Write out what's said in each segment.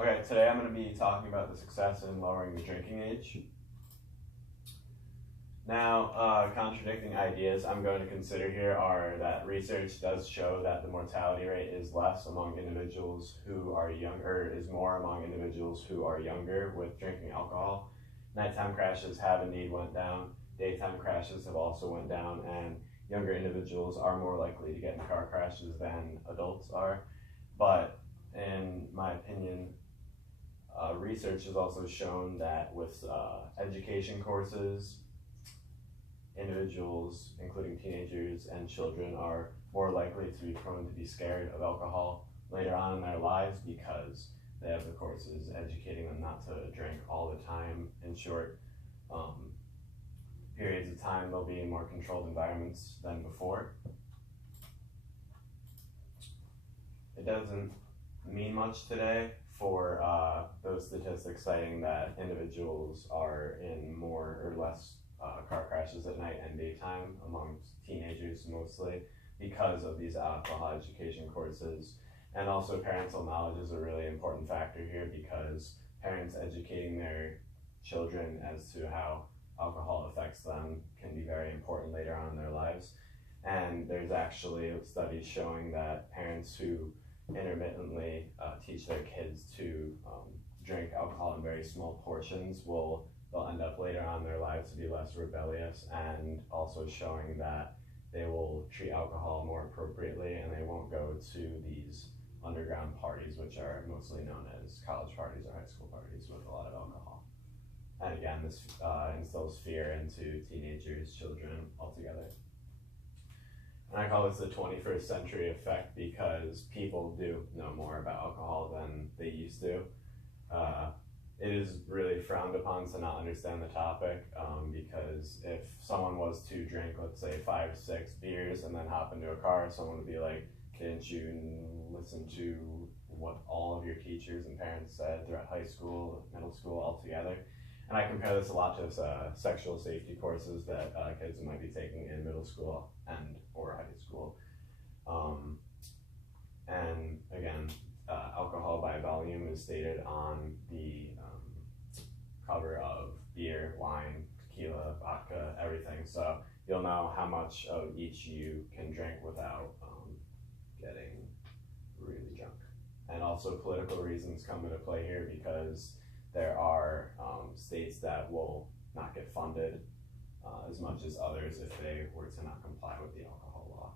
Okay, today I'm going to be talking about the success in lowering the drinking age. Now, contradicting ideas I'm going to consider here are that research does show that the mortality rate is less among individuals who are younger, is more among individuals who are younger with drinking alcohol. Nighttime crashes have indeed went down. Daytime crashes have also went down, and younger individuals are more likely to get in car crashes than adults are. But in my opinion, research has also shown that with education courses, individuals, including teenagers and children, are more likely to be prone to be scared of alcohol later on in their lives because they have the courses educating them not to drink all the time in short periods of time. They'll be in more controlled environments than before. It doesn't mean much today for those statistics citing that individuals are in more or less car crashes at night and daytime amongst teenagers mostly because of these alcohol education courses. And also parental knowledge is a really important factor here because parents educating their children as to how alcohol affects them can be very important later on in their lives. And there's actually studies showing that parents who intermittently teach their kids to drink alcohol in very small portions they'll end up later on in their lives to be less rebellious, and also showing that they will treat alcohol more appropriately and they won't go to these underground parties, which are mostly known as college parties or high school parties with a lot of alcohol. And again, this instills fear into teenagers, children altogether. And I call this the 21st century effect because people do know more about alcohol than they used to. It is really frowned upon to not understand the topic because if someone was to drink, let's say 5, 6 beers and then hop into a car, someone would be like, didn't you listen to what all of your teachers and parents said throughout high school, middle school, altogether? And I compare this a lot to sexual safety courses that kids might be taking in middle school and or high school. And again, alcohol by volume is stated on the cover of beer, wine, tequila, vodka, everything. So you'll know how much of each you can drink without getting really drunk. And also political reasons come into play here because there are states that will not get funded as much as others if they were to not comply with the alcohol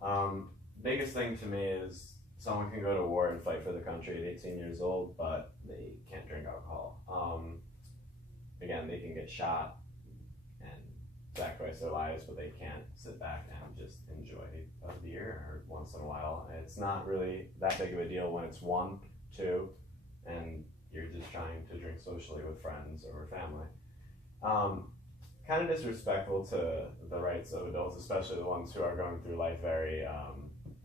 law. Biggest thing to me is someone can go to war and fight for the country at 18 years old, but they can't drink alcohol. Again, they can get shot and sacrifice their lives, but they can't sit back and just enjoy a beer or once in a while. It's not really that big of a deal when it's 1, 2, and you're just trying to drink socially with friends or family. Kind of disrespectful to the rights of adults, especially the ones who are going through life very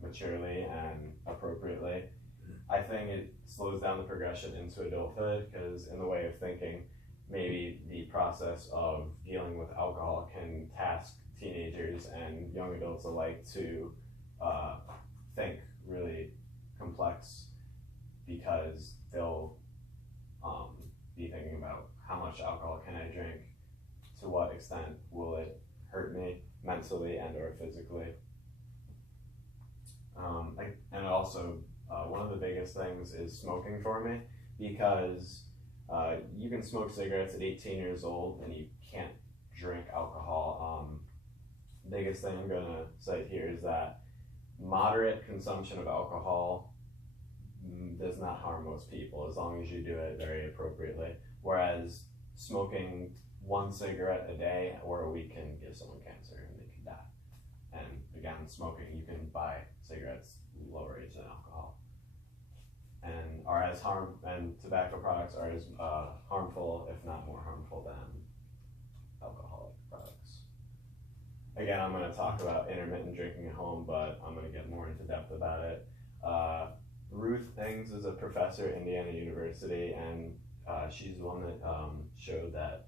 maturely and appropriately. I think it slows down the progression into adulthood because in the way of thinking, maybe the process of dealing with alcohol can task teenagers and young adults alike to think really complex because they'll be thinking about how much alcohol can I drink, to what extent will it hurt me mentally and or physically. And also, one of the biggest things is smoking for me because you can smoke cigarettes at 18 years old and you can't drink alcohol. Biggest thing I'm going to cite here is that moderate consumption of alcohol does not harm most people as long as you do it very appropriately, whereas smoking 1 cigarette a day or a week can give someone cancer and they can die. And again, smoking, you can buy cigarettes lower age than alcohol, and tobacco products are as harmful, if not more harmful, than alcoholic products. Again, I'm going to talk about intermittent drinking at home, but I'm going to get more into depth about it. Ruth Ings is a professor at Indiana University, and she's the one that showed that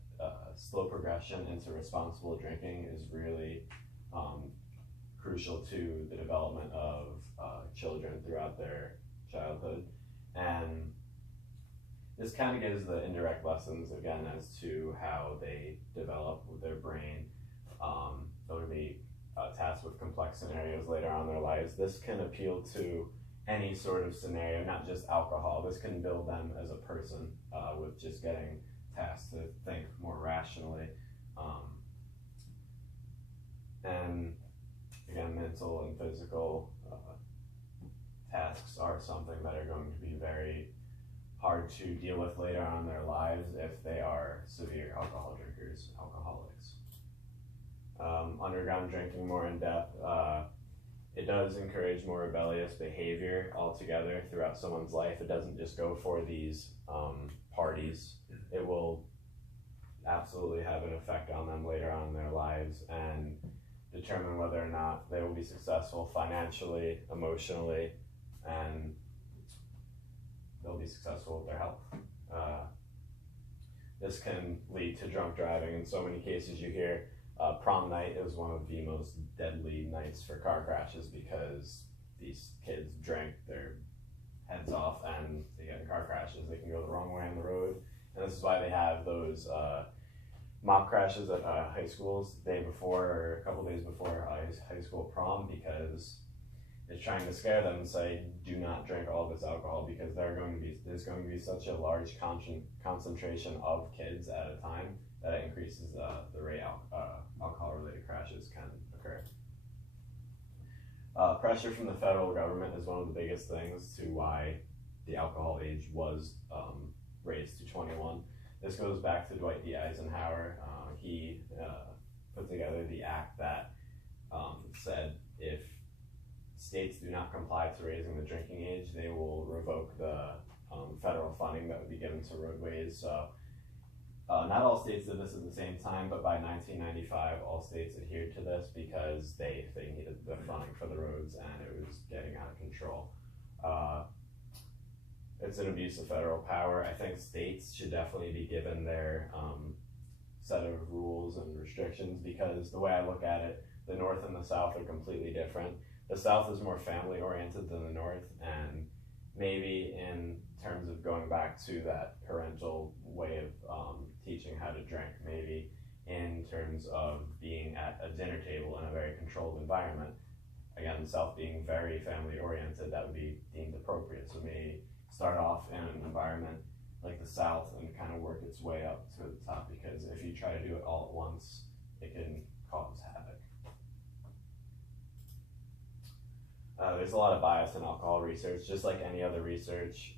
slow progression into responsible drinking is really crucial to the development of children throughout their childhood. And this kind of gives the indirect lessons again as to how they develop with their brain. They'll be tasked with complex scenarios later on in their lives. This can appeal to any sort of scenario, not just alcohol. This can build them as a person with just getting tasked to think more rationally. And again, mental and physical tasks are something that are going to be very hard to deal with later on in their lives if they are severe alcohol drinkers, alcoholics. Underground drinking more in depth, it does encourage more rebellious behavior altogether throughout someone's life. It doesn't just go for these parties. It will absolutely have an effect on them later on in their lives and determine whether or not they will be successful financially, emotionally, and they'll be successful with their health. This can lead to drunk driving. In so many cases you hear prom night is one of the most deadly nights for car crashes because these kids drink their heads off and they get in car crashes. They can go the wrong way on the road. And this is why they have those mock crashes at high schools the day before or a couple days before high school prom, because it's trying to scare them and say, do not drink all this alcohol, because there's going to be such a large concentration of kids at a time that it increases the rate alcohol-related crashes can occur. Pressure from the federal government is one of the biggest things to why the alcohol age was raised to 21. This goes back to Dwight D. Eisenhower. He put together the act that said if states do not comply to raising the drinking age, they will revoke the federal funding that would be given to roadways. So not all states did this at the same time, but by 1995, all states adhered to this because they needed the funding for the roads and it was getting out of control. It's an abuse of federal power. I think states should definitely be given their set of rules and restrictions, because the way I look at it, the North and the South are completely different. The South is more family oriented than the North, and maybe in terms of going back to that parental way of teaching how to drink, maybe in terms of being at a dinner table in a very controlled environment. Again, the South being very family oriented, that would be deemed appropriate. So maybe start off in an environment like the South and kind of work its way up to the top, because if you try to do it all at once, it can cause havoc. There's a lot of bias in alcohol research, just like any other research.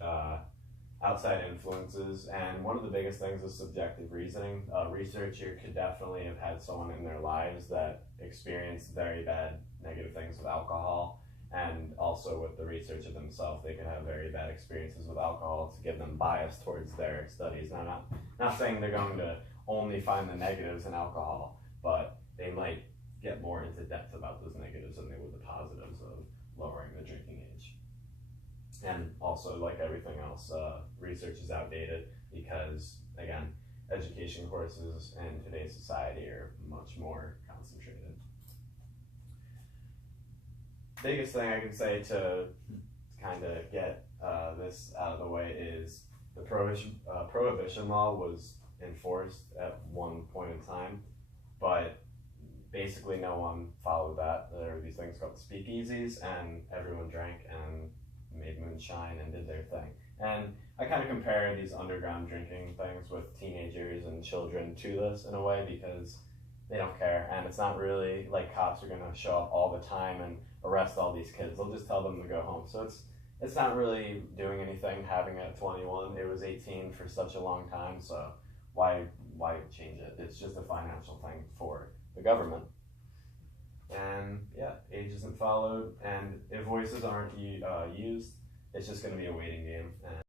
Outside influences, and one of the biggest things is subjective reasoning. A researcher could definitely have had someone in their lives that experienced very bad negative things with alcohol, and also with the researcher themselves, they could have very bad experiences with alcohol to give them bias towards their studies. Now, not saying they're going to only find the negatives in alcohol, but they might get more into depth about those negatives than they would the positives of lowering the drinking age. And also, like everything else, research is outdated because, again, education courses in today's society are much more concentrated. Biggest thing I can say to kind of get this out of the way is the prohibition law was enforced at one point in time, but basically no one followed that. There were these things called speakeasies, and everyone drank and made moonshine and did their thing. And I kind of compare these underground drinking things with teenagers and children to this in a way, because they don't care, and it's not really like cops are gonna show up all the time and arrest all these kids. They'll just tell them to go home. So it's not really doing anything having it at 21. It was 18 for such a long time, so why change it? It's just a financial thing for the government. And yeah, age isn't followed, and if voices aren't used, it's just going to be a waiting game. And